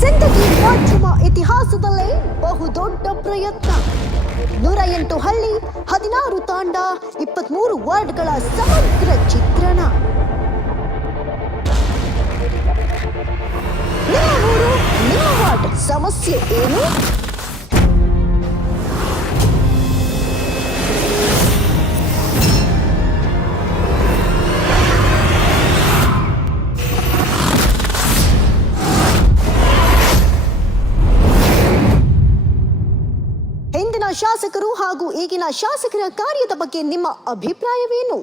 ಸಿಂದಗಿ ಮಾಧ್ಯಮ ಇತಿಹಾಸದಲ್ಲೇ ಬಹುದೊಡ್ಡ ಪ್ರಯತ್ನ. 108 ಹಳ್ಳಿ, 16 ತಾಂಡ, 23 ವಾರ್ಡ್ಗಳ ಸಮಗ್ರ ಚಿತ್ರಣ. ನಿಮ್ಮ ಊರು, ನಿಮ್ಮ ವಾರ್ಡ್ ಸಮಸ್ಯೆ ಏನು? ಹಿಂದಿನ ಶಾಸಕರು ಹಾಗೂ ಈಗಿನ ಶಾಸಕರ ಕಾರ್ಯದ ಬಗ್ಗೆ ನಿಮ್ಮ ಅಭಿಪ್ರಾಯವೇನು?